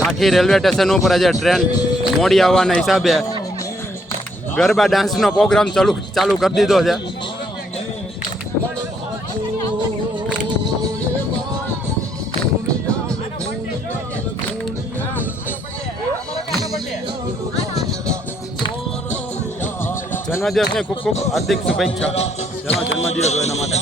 લાઠી railway station ઉપર આજે train મોડી આવવાના હિસાબે ગરબા ડાન્સનો પ્રોગ્રામ ચાલુ કરી દીધો છે. જન્મદિવસની ખૂબ ખૂબ હાર્દિક શુભેચ્છા. જેનો જન્મદિવસ હોય એના માટે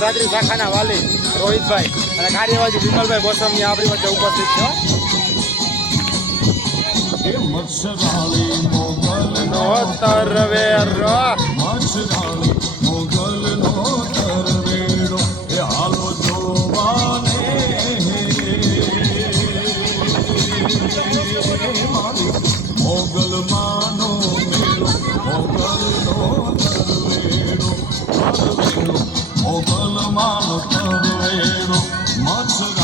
રાત્રિ શાખાના વાલી રોહિતભાઈ અને કાર્યવાહી વિમલભાઈ ગોસ્વામી આપણી વચ્ચે ઉપસ્થિત મોગલ માનો તરવેડો મચ્છર